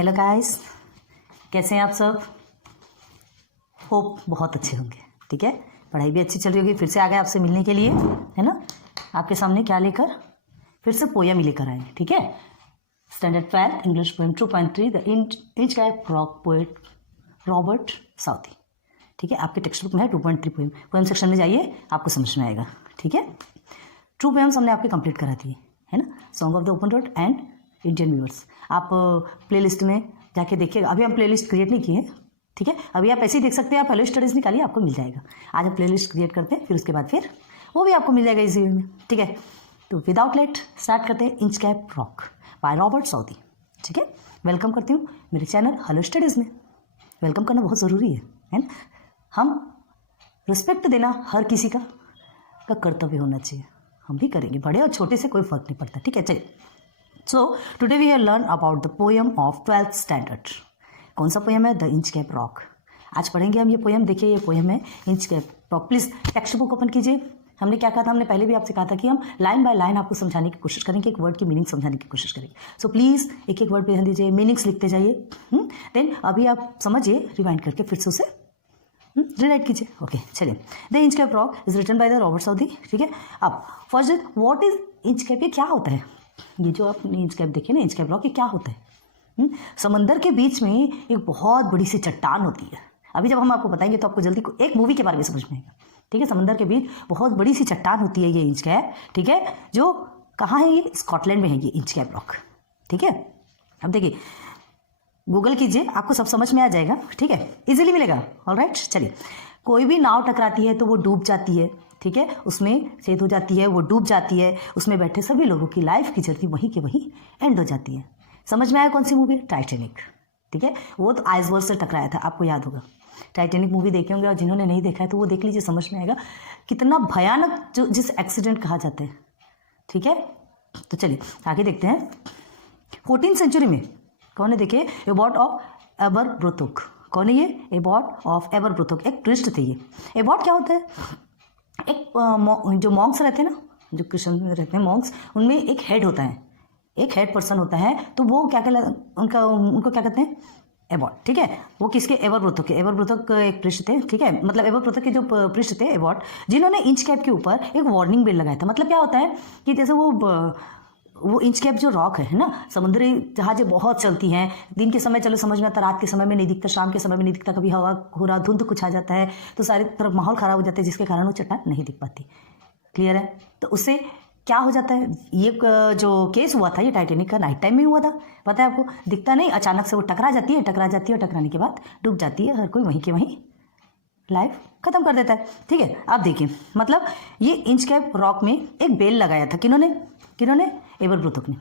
Hello guys, कैसे हैं आप सब? होप बहुत अच्छे होंगे। ठीक है, पढ़ाई भी अच्छी चल रही होगी। फिर से आ गए आपसे मिलने के लिए, है ना। आपके सामने क्या लेकर, फिर से पोयम ही लेकर आए। ठीक है, standard 12 English poem 2.3 the Inchcape rock poet Robert Southey. ठीक है, आपके टेक्स्ट बुक में है 2.3 पोएम सेक्शन में जाइए, आपको समझ में आएगा। ठीक है, ट्रू पोएम्स हमने आपके कंप्लीट करा दिए, है ना। Song of the open road and Indian viewers, आप प्लेलिस्ट में जाके देखिएगा। अभी हम प्लेलिस्ट क्रिएट नहीं किए, ठीक है। अभी आप ऐसे ही देख सकते हैं, आप हेलो स्टडीज निकालिए, आपको मिल जाएगा। आज हम प्लेलिस्ट क्रिएट करते हैं, फिर उसके बाद फिर वो भी आपको मिल जाएगा इसी में। ठीक है, तो विदाउट लेट स्टार्ट करते हैं inch cap rock by Robert Southey. ठीक है, वेलकम करती हूँ मेरे चैनल हेलो स्टडीज़ में। वेलकम करना बहुत ज़रूरी है ना। हम रिस्पेक्ट देना हर किसी का कर्तव्य होना चाहिए। हम भी करेंगे, बड़े और छोटे से कोई फर्क नहीं पड़ता। ठीक है, चलिए। So today we have learn about the poem of 12th standard. कौन सा पोएम है? The Inchcape Rock. आज पढ़ेंगे हम ये पोएम। देखिए, ये पोएम है Inchcape Rock. Please textbook open कीजिए। हमने क्या कहा था, हमने पहले भी आपसे कहा था कि हम लाइन बाय लाइन आपको समझाने की कोशिश करेंगे, एक वर्ड की मीनिंग समझाने की कोशिश करेंगे। सो प्लीज़ एक एक वर्ड पे ध्यान दीजिए, मीनिंग्स लिखते जाइए। देन अभी आप समझिए, रिवाइंड करके फिर से उसे रिलाइट कीजिए। ओके, चलिए। The Inchcape Rock is written by the Robert Southey. ठीक है, अब first, what is Inchcape? ये क्या होता है? ये जो आपने इंच कैप देखिए ना, इंच कैप रॉक, ये क्या होता है? समंदर के बीच में एक बहुत बड़ी सी चट्टान होती है। अभी जब हम आपको बताएंगे तो आपको जल्दी एक मूवी के बारे में समझ में आएगा। ठीक है, समंदर के बीच बहुत बड़ी सी चट्टान होती है ये इंच कैप। ठीक है, जो कहाँ है? ये स्कॉटलैंड में है ये इंच कैप रॉक। ठीक है, अब देखिए, गूगल कीजिए, आपको सब समझ में आ जाएगा। ठीक है, इजीली मिलेगा। ऑलराइट, चलिए। कोई भी नाव टकराती है तो वो डूब जाती है। ठीक है, उसमें छेद हो जाती है, वो डूब जाती है। उसमें बैठे सभी लोगों की लाइफ की जर्नी वहीं के वहीं एंड हो जाती है। समझ में आया कौन सी मूवी? टाइटैनिक। ठीक है, वो तो आइसबर्ग से टकराया था, आपको याद होगा। टाइटैनिक मूवी देखे होंगे, और जिन्होंने नहीं देखा है तो वो देख लीजिए, समझ में आएगा कितना भयानक जो जिस एक्सीडेंट कहा जाता है। ठीक है, तो चलिए आगे देखते हैं। 14th सेंचुरी में कौन है? देखिए, एबॉट ऑफ एबरब्रोथुक। कौन है ये? एबॉट ऑफ एबरब्रोथुक, एक प्रिस्ट थे ये। एबॉट क्या होता है? एक जो मॉन्क्स रहते हैं ना, जो क्रिश्चियन में रहते हैं मॉन्क्स, उनमें एक हेड होता है, एक हेड पर्सन होता है। तो वो क्या उनको क्या कहते हैं? एबॉट। ठीक है, वो किसके? एबरब्रोथुक के। एबरब्रोथुक एक पृष्ठ थे। ठीक है, मतलब एबरब्रोथुक के जो पृष्ठ थे एबॉट, जिन्होंने इंच कैप के ऊपर एक वार्निंग बेल लगाया था। मतलब क्या होता है कि जैसे वो इंच कैप जो रॉक है ना, समुद्री जहाजें बहुत चलती हैं। दिन के समय चलो समझ में आता, रात के समय में नहीं दिखता, शाम के समय में नहीं दिखता, कभी हवा कोहरा धुंध कुछ आ जाता है तो सारी तरफ माहौल ख़राब हो जाता है, जिसके कारण वो चट्टान नहीं दिख पाती। क्लियर है? तो उससे क्या हो जाता है? ये जो केस हुआ था ये टाइटैनिक का नाइट टाइम में हुआ था। पता है आपको? दिखता नहीं, अचानक से वो टकरा जाती है और टकराने के बाद डूब जाती है। हर कोई वहीं के वहीं लाइफ खत्म कर देता है। ठीक है, आप देखिए, मतलब ये इंच कैप रॉक में एक बेल लगाया था। किन्होंने? एबरब्रोथुक ने।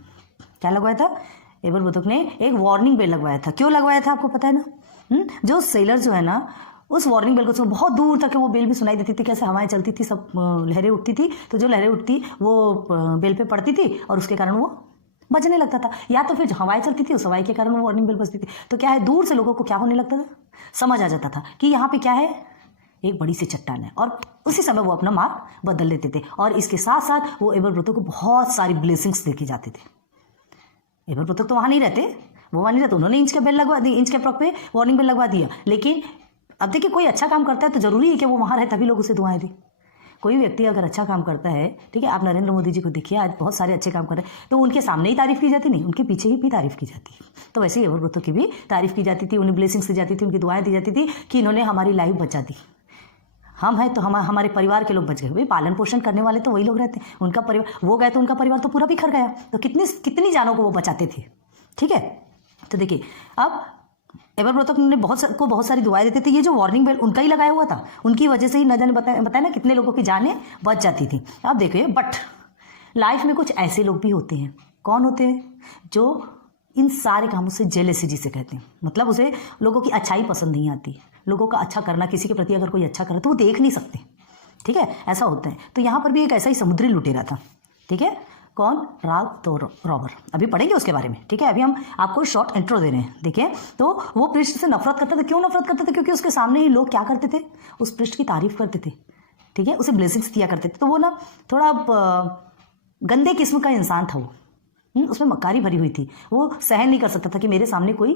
क्या लगवाया था? एबरब्रोथुक ने एक वार्निंग बेल लगवाया था। क्यों लगवाया था आपको पता है ना? जो सेलर जो है ना, उस वार्निंग बेल को बहुत दूर तक वो बेल भी सुनाई देती थी। कैसे हवाएं चलती थी, सब लहरें उठती थी, तो जो लहरें उठती वो बेल पे पड़ती थी और उसके कारण वो बजने लगता था। या तो फिर हवाएं चलती थी, उस हवाई के कारण वो वार्निंग बेल बजती थी। तो क्या है, दूर से लोगों को क्या होने लगता था? समझ आ जाता था कि यहाँ पे क्या है, एक बड़ी सी चट्टान है। और उसी समय वो अपना मार्ग बदल लेते थे। और इसके साथ साथ वो एबरब्रोथुक को बहुत सारी ब्लेसिंग्स देके जाते थे। एबरब्रोथुक तो वहाँ नहीं रहते, वो वहाँ नहीं रहते। उन्होंने इंच कैप बेल लगवा दी, इंच कैप रॉक पे वार्निंग बेल लगवा दिया। लेकिन अब देखिए, कोई अच्छा काम करता है तो जरूरी है कि वो वहाँ रहे, तभी लोग उसे दुआएं दें। कोई व्यक्ति अगर अच्छा काम करता है, ठीक है, आप नरेंद्र मोदी जी को देखिए, आज बहुत सारे अच्छे काम कर रहे हैं, तो उनके सामने ही तारीफ की जाती नहीं, उनके पीछे ही भी तारीफ की जाती है। तो वैसे ही एबरब्रोथुक की भी तारीफ की जाती थी, उन्हें ब्लेसिंग्स दी जाती थी, उनकी दुआएं दी जाती थी कि इन्होंने हमारी लाइफ बचा दी। हम हैं तो हमारे परिवार के लोग बच गए। भाई, पालन पोषण करने वाले तो वही लोग रहते हैं। उनका परिवार, वो गए तो उनका परिवार तो पूरा बिखर गया। तो कितनी जानों को वो बचाते थे। ठीक है, तो देखिए, अब एबरब्रोथुक ने बहुत सारी दुआएं देते थे। ये जो वार्निंग बेल उनका ही लगाया हुआ था, उनकी वजह से ही न जाने बताया ना कितने लोगों की जानें बच जाती थी। अब देखिए, बट लाइफ में कुछ ऐसे लोग भी होते हैं। कौन होते हैं? जो इन सारे कामों से जेलेसी जिसे कहते हैं। मतलब उसे लोगों की अच्छाई पसंद नहीं आती। लोगों का अच्छा करना, किसी के प्रति अगर कोई अच्छा करे तो वो देख नहीं सकते। ठीक है, ऐसा होता है। तो यहाँ पर भी एक ऐसा ही समुद्री लुटेरा था। ठीक है, कौन? राग तो रॉबर। अभी पढ़ेंगे उसके बारे में। ठीक है, अभी हम आपको शॉर्ट इंट्रो दे रहे हैं। देखिए, तो वो पृष्ठ से नफरत करता था। क्यों नफरत करता था? क्योंकि उसके सामने ही लोग क्या करते थे? उस पृष्ठ की तारीफ करते थे। ठीक है, उसे ब्लेसिंग्स दिया करते थे। तो वो ना थोड़ा गंदे किस्म का इंसान था वो। उसमें मक्कारी भरी हुई थी। वो सहन नहीं कर सकता था कि मेरे सामने कोई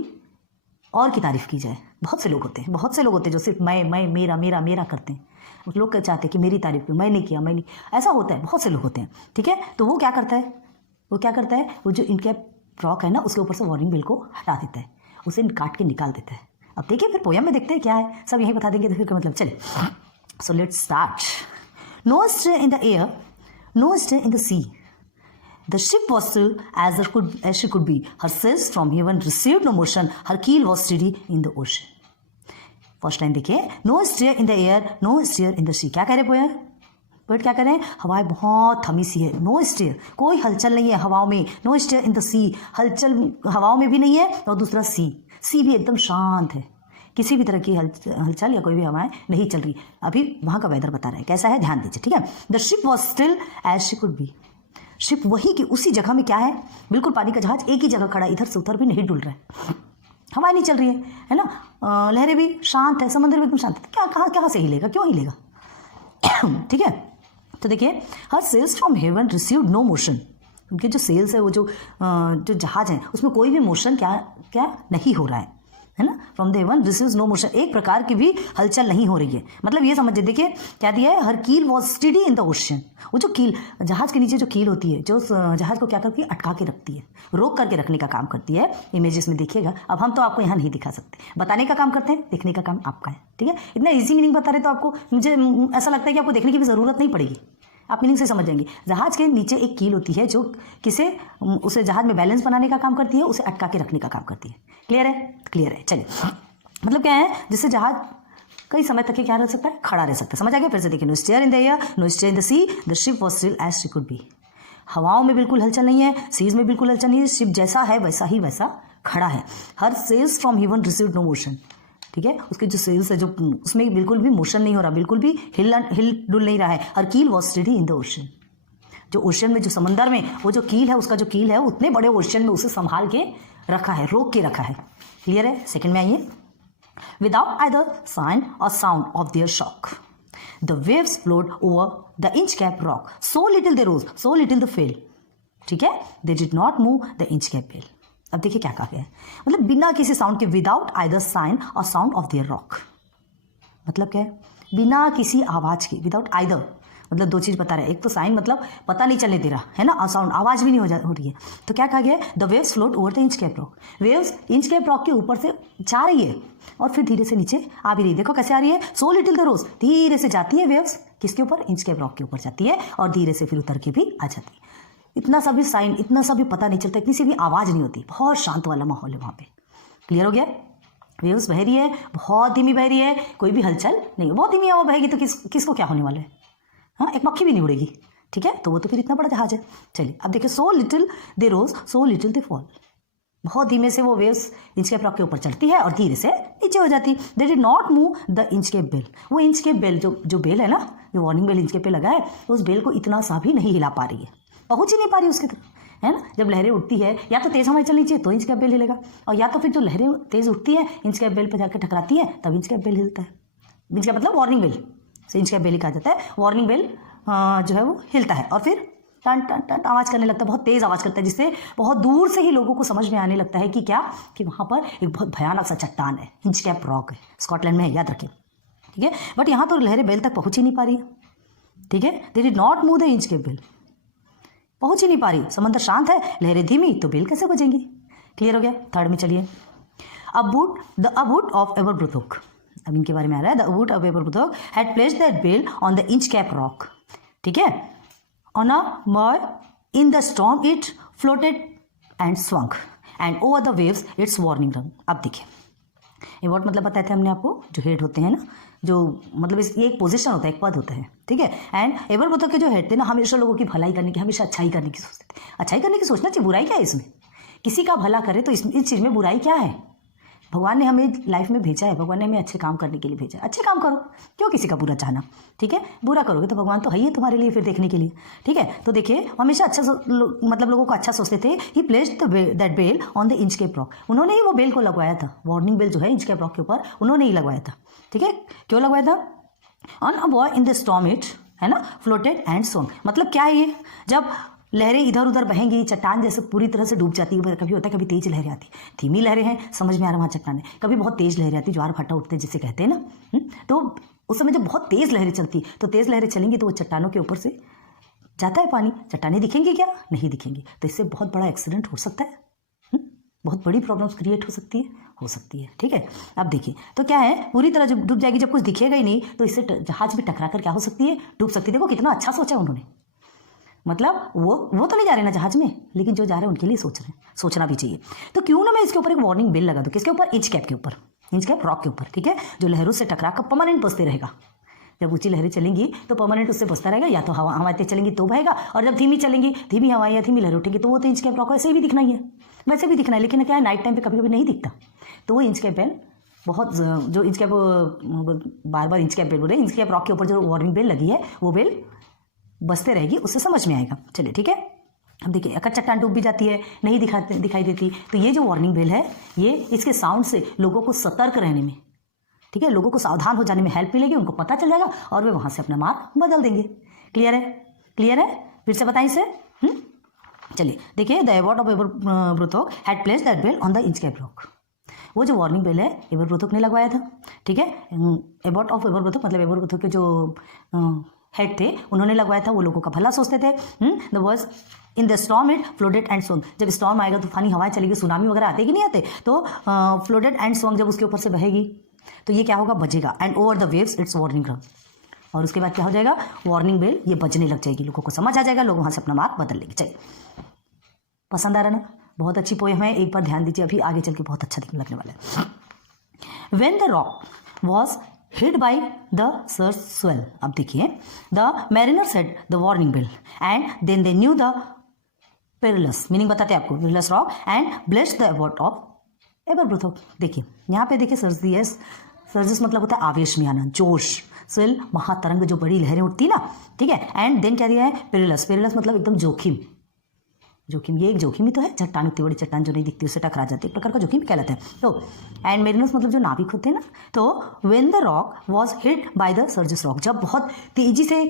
और की तारीफ़ की जाए। बहुत से लोग होते हैं, बहुत से लोग होते हैं जो सिर्फ मैं मेरा मेरा मेरा करते हैं। उस लोग चाहते हैं कि मेरी तारीफ़ करो, मैंने किया, मैंने, ऐसा होता है, बहुत से लोग होते हैं। ठीक है, तो वो क्या करता है, वो जो इनके फ्रॉक है ना, उसके ऊपर से वार्निंग बेल को हटा देता है, उसे काट के निकाल देता है। अब देखिए फिर पोयम में देखते हैं क्या है, सब यही बता देंगे तो फिर क्या मतलब। चलिए, so let's start. No stay in the air, no stay in the sea. The ship was still as she could be. Her sails from heaven received no motion. Her keel was steady in the ocean. First line देखिए, no stir in the air, no stir in the sea. क्या कह रहे poet क्या कह रहे हैं, हवाएं बहुत थमी सी है, नो स्टेयर, कोई हलचल नहीं है हवाओं में, नो स्टेयर इन द सी, हलचल हवाओं में भी नहीं है, और दूसरा सी भी एकदम शांत है, किसी भी तरह की हलचल या कोई भी हवाएं नहीं चल रही। अभी वहाँ का वेदर बता रहा है कैसा है, ध्यान दीजिए। ठीक है, the ship was still as she could be. Ship वही की उसी जगह में क्या है, बिल्कुल पानी का जहाज एक ही जगह खड़ा है, इधर से उधर भी नहीं डुल रहा है, हवाएं नहीं चल रही है ना, लहरें भी शांत है, समंदर भी एकदम शांत है। क्या कहाँ से हिलेगा, क्यों हिलेगा? ठीक है, तो देखिए, her sails from heaven received no motion. उनके जो सेल्स है, वो जो जहाज है, उसमें कोई भी मोशन क्या नहीं हो रहा है ना. From the heaven receives no motion, एक प्रकार की भी हलचल नहीं हो रही है। मतलब ये समझिए, देखिए क्या दिया है, हर कील was study in the ocean. वो जो कील, जहाज के नीचे जो कील होती है, जो जहाज को क्या करती है, अटका के रखती है, रोक करके रखने का काम करती है। इमेजेस में देखिएगा, अब हम तो आपको यहाँ नहीं दिखा सकते, बताने का काम करते हैं, देखने का काम आपका है। ठीक है, इतना ईजी मीनिंग बता रहे तो आपको, मुझे ऐसा लगता है कि आपको देखने की भी ज़रूरत नहीं पड़ेगी, आप मीनिंग से समझ जाएंगे। जहाज के नीचे एक कील होती है जो उसे जहाज में बैलेंस बनाने का काम करती है, उसे अटका के रखने का काम करती है। क्लियर है? क्लियर है। चलिए, मतलब क्या है, जिससे जहाज कई समय तक क्या रह सकता है, खड़ा रह सकता है। समझ आ गया? फिर से देखिए, no stir in the air, no stir in the sea, the ship was still as she could be. हवाओं में बिल्कुल हलचल नहीं है, सीज में बिल्कुल हलचल नहीं है, शिप जैसा है वैसा खड़ा है. Her sails from heaven received no motion. ठीक है, उसके जो सेल्स है, जो उसमें बिल्कुल भी मोशन नहीं हो रहा, बिल्कुल भी हिल डुल नहीं रहा है. हर कील was study in the ocean. जो ओशन में, जो समंदर में वो जो कील है, उसका जो कील है, उतने बड़े ओशन में उसे संभाल के रखा है, रोक के रखा है. क्लियर है? सेकंड में आइए. Without either sign or sound of their shock, the waves flowed over the inch-capped rock. So little they rose, so little they fell. ठीक है, they did not move the inch-capped bell. अब देखिए क्या कहा गया है, मतलब बिना किसी साउंड के, विदाउट आइदर साइन और साउंड ऑफ देयर रॉक. मतलब क्या है, बिना किसी आवाज के, विदाउट आइदर मतलब दो चीज बता रहा है. एक तो साइन मतलब पता नहीं चलने दे रहा है ना, और साउंड आवाज भी नहीं हो रही है. तो क्या कहा गया है, the waves float over the Inchcape rock. Waves inch-cap rock के ऊपर से जा रही है और फिर धीरे से नीचे आ भी रही है. देखो कैसे आ रही है, सो लिटिल द रोज, धीरे से जाती है वेव्स, किसके ऊपर, इंच-कैप रॉक के ऊपर जाती है, और धीरे से फिर उतर के भी आ जाती है. इतना सा भी साइन, इतना सा भी पता नहीं चलता, इतनी सी भी आवाज नहीं होती, बहुत शांत वाला माहौल है वहाँ पे. क्लियर हो गया? वेव्स बह रही है, बहुत धीमी बह रही है, कोई भी हलचल नहीं. बहुत धीमी हवा बहेगी तो किसको क्या होने वाला है, हाँ, एक मक्खी भी नहीं उड़ेगी. ठीक है, तो वो तो फिर इतना बड़ा जहाज है. चलिए, अब देखिए, so little they rose, so little they fall. बहुत धीमे से वो वेव्स इंच-कैप रॉक के ऊपर चलती है और धीरे से नीचे हो जाती. They did not move the Inchcape bell. वो इंच-कैप बेल, जो बेल है ना, जो वार्निंग बेल इंच-कैप पे लगा है, उस बेल को इतना सा भी नहीं हिला पा रही है, पहुंच ही नहीं पा रही उसके तरफ, है ना. जब लहरें उठती है, या तो तेज हवाएं चलनी चाहिए तो इंच-कैप बेल हिलेगा, और या तो फिर जो लहरें तेज उठती है, इंच-कैप बेल पर जाकर टकराती है, तब इंच-कैप बेल हिलता है. इंच-कैप मतलब वार्निंग बेल से इंच-कैप बेल ही कहा जाता है. वार्निंग बेल जो है वो हिलता है और फिर टन टन टन आवाज़ करने लगता है, बहुत तेज़ आवाज़ करता है, जिससे बहुत दूर से ही लोगों को समझ में आने लगता है कि क्या, कि वहाँ पर एक बहुत भयानक सा चट्टान है, इंच-कैप रॉक है, स्कॉटलैंड में है, याद रखिए. ठीक है, बट यहाँ तो लहरें बेल तक पहुँच ही नहीं पा रही है. ठीक है, they did not move the Inchcape bell. पहुँच ही नहीं पा रही, समंदर शांत है, लहरें धीमी, तो बेल कैसे बजेंगी. क्लियर हो गया? थर्ड में चलिए. The abbot of Aberbrothok. अब इनके बारे में आ रहा है. The abbot of Aberbrothok had placed that bell on the Inchcape rock. ठीक है, on a buoy in the storm it floated and swung and over the waves its warning rung. अब देखिए, ये वर्ड मतलब बताए थे हमने आपको, जो हेड होते हैं ना, जो मतलब ये एक पोजीशन होता है, एक पद होता है. ठीक है, एंड एबरब्रुथोक के जो हेड थे ना, हमेशा लोगों की भलाई करने की, हमेशा अच्छाई करने की सोचते थे. अच्छाई करने की सोचना चाहिए, बुराई क्या है इसमें, किसी का भला करे तो इस चीज़ में बुराई क्या है. भगवान ने हमें लाइफ में भेजा है, भगवान ने हमें अच्छे काम करने के लिए भेजा है. अच्छे काम करो, क्यों किसी का बुरा चाहना. ठीक है, बुरा करोगे तो भगवान तो है ही है तुम्हारे लिए फिर देखने के लिए. ठीक है, तो देखिए, हमेशा अच्छा मतलब लोगों को अच्छा सोचते थे. He placed that bell on the Inchcape rock. उन्होंने ही वो बेल को लगवाया था, वार्निंग बेल जो है इंच-कैप रॉक के ऊपर उन्होंने ही लगवाया था. ठीक है, क्यों लगवाया था, on a boy in the storm it, है ना, फ्लोटेड एंड स्वंग. मतलब क्या है ये, जब लहरें इधर उधर बहेंगी, चट्टान जैसे पूरी तरह से डूब जाती है। कभी होता है कभी तेज लहरें आती, धीमी लहरें हैं समझ में आ रहा वहाँ चट्टान है, कभी बहुत तेज लहरें आती, ज्वार भाटा उठते जिसे कहते हैं ना। तो उस समय जब बहुत तेज लहरें चलती, तो तेज लहरें चलेंगी तो वो चट्टानों के ऊपर से जाता है पानी, चट्टानें दिखेंगी क्या? नहीं दिखेंगी। तो इससे बहुत बड़ा एक्सीडेंट हो सकता है, बहुत बड़ी प्रॉब्लम्स क्रिएट हो सकती है। ठीक है, अब देखिए तो क्या है, पूरी तरह जब डूब जाएगी, जब कुछ दिखेगा ही नहीं, तो इससे जहाज भी टकरा कर क्या हो सकती है, डूब सकती है। देखो कितना अच्छा सोचा उन्होंने, मतलब वो तो नहीं जा रहे ना जहाज में, लेकिन जो जा रहे हैं उनके लिए सोच रहे हैं, सोचना भी चाहिए। तो क्यों ना मैं इसके ऊपर एक वार्निंग बेल लगा दूं, किसके ऊपर? इंच कैप के ऊपर, इंच कैप रॉक के ऊपर। ठीक है, जो लहरों से टकरा कर परमानेंट बसते रहेगा। जब ऊंची लहरें चलेंगी तो परमानेंट उससे बसता रहेगा, या तो हवाएं तेज चलेंगी तो बहेगा, और जब धीमी चलेंगी, धीमी हवाएं या धीमी लहरें उठेंगी, तो वो तो इंच कैप रॉक ऐसे ही भी दिखना ही है, वैसे भी दिखना है। लेकिन क्या है, नाइट टाइम पे कभी कभी नहीं दिखता, तो वो इंच कैप बेल बहुत, जो इंच कैप, बार बार इंच कैप बेल बोल रहे हैं, इंच कैप रॉक के ऊपर जो वार्निंग बेल लगी है वो बेल बसते रहेगी, उससे समझ में आएगा। चलिए ठीक है, अब देखिए अगर चट्टान डूब भी जाती है, नहीं दिखाई देती, तो ये जो वार्निंग बेल है, ये इसके साउंड से लोगों को सतर्क रहने में, ठीक है, लोगों को सावधान हो जाने में हेल्प मिलेगी, उनको पता चल जाएगा और वे वहाँ से अपना मार्ग बदल देंगे। क्लियर है? क्लियर है? फिर से बताएं इसे। चलिए देखिए, the abbot of Aberbrothok had placed that bell on the Inchcape rock. वो जो वार्निंग बेल है एबरब्रोथोक ने लगवाया था। ठीक है, एबॉट ऑफ एबरब्रोथोक मतलब एबरब्रोथोक के जो हेड थे, उन्होंने लगवाया था। वो लोगों का भला सोचते थे। The words in the storm it floated and swung. जब स्टॉर्म आएगा, तूफानी हवाएं चलेगी, सुनामी वगैरह आते कि नहीं आते, तो फ्लोटेड एंड स्वंग जब उसके ऊपर से बहेगी तो ये क्या होगा, बजेगा। And over the waves its warning drum. और उसके बाद क्या हो जाएगा, वार्निंग बेल ये बजने लग जाएगी, लोगों को समझ आ जाएगा, लोग वहाँ से अपना मार्ग बदल लेंगे। चलिए, पसंद आ रहा ना? बहुत अच्छी पोएम है, एक बार ध्यान दीजिए, अभी आगे चल के बहुत अच्छा लगने वाला है। When the rock was hid by the surge swell। अब देखिए, the mariners had the warning bell and then they knew the perilous, meaning बताते हैं आपको, perilous rock and blessed the abbot of एबरब्रोथोक। देखिए यहाँ पे देखिए, सर्जिस मतलब होता है आवेश में आना, जोश। स्वेल महातरंग, जो बड़ी लहरें उठती ना, ठीक है। एंड देन क्या दिया है, पेरिलस। पेरिलस मतलब एकदम जोखिम, जोखिम, ये एक जोखिम ही तो है। चट्टान, इतनी बड़ी चट्टान जो नहीं दिखती उससे टकरा जाती है, एक प्रकार का जोखिम कहलाता है। तो एंड मेरिनर्स मतलब जो नाविक होते हैं ना। तो when the rock was hit by the surges rock, जब बहुत तेजी से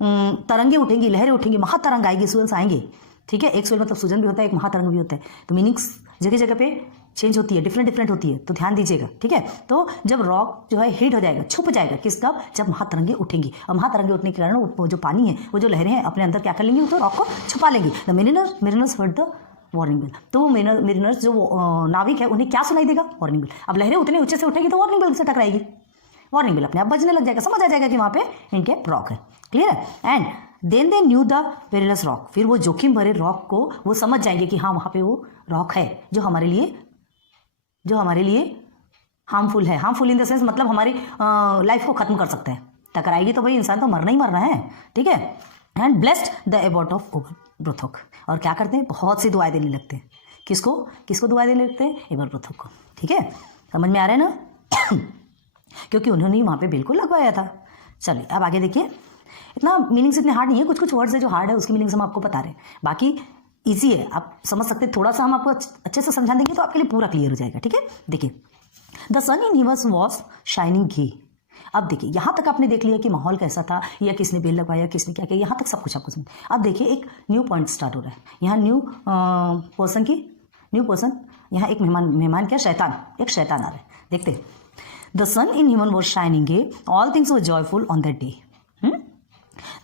तरंगे उठेंगी, लहरें उठेंगी, महातरंग आएगी, स्वेल्स आएंगे, ठीक है। एक स्वेल मतलब सूजन भी होता है, एक महातरंग भी होता है। तो मीनिंग्स जगह जगह पे चेंज होती है, डिफरेंट होती है, तो ध्यान दीजिएगा, ठीक है। तो जब रॉक जो है हिट हो जाएगा, छुप जाएगा, किस कब, जब महातरंगे उठेंगी। और महातरंगे उठने के कारण वो जो पानी है, वो जो लहरें हैं, अपने अंदर क्या कर लेंगी, तो रॉक को छुपा लेंगी। The mariners heard the warning bell. तो वो मेरिनर्स जो नाविक है, उन्हें क्या सुनाई देगा, वार्निंग बेल। अब लहरें उतने ऊंचे से उठेगी तो वार्निंग बेल से टकराएगी, वार्निंग बेल अपने आप बजने लग जाएगा, समझ आ जाएगा कि वहाँ पे इनके रॉक है। क्लियर है। And then they knew the perilous rock, फिर वो जोखिम भरे रॉक को वो समझ जाएंगे कि हाँ वहाँ पे वो रॉक है जो हमारे लिए हार्मफुल है। हार्मफुल इन द सेंस मतलब हमारी लाइफ को खत्म कर सकते हैं। टकराएगी तो भाई इंसान तो मरना ही मरना है, ठीक है। And blessed the abbot of Aberbrothok, और क्या करते हैं, बहुत सी दुआएं देने लगते हैं। किसको दुआएं देने लगते हैं, एबरब्रोथोक को, ठीक है। समझ में आ रहा है ना क्योंकि उन्होंने ही वहाँ पे बिल्कुल लगवाया था। चलिए अब आगे देखिए, इतना मीनिंग्स इतने हार्ड नहीं है, कुछ वर्ड्स है जो हार्ड है, उसकी मीनिंग्स हम आपको बता रहे हैं, बाकी ईजी है, आप समझ सकते हैं। थोड़ा सा हम आपको अच्छे से समझा देंगे तो आपके लिए पूरा क्लियर हो जाएगा, ठीक है। देखिए, the sun in heaven was shining gay. अब देखिए, यहाँ तक आपने देख लिया कि माहौल कैसा था, या किसने बेल लगवाया, किसने क्या किया, यहाँ तक सब कुछ आपको समझ। अब देखिए, एक न्यू पॉइंट स्टार्ट हो रहा है यहाँ, न्यू पर्सन, यहाँ एक मेहमान क्या, एक शैतान आ रहा है। देखते, the sun in heaven was shining gay, all things were joyful on that day.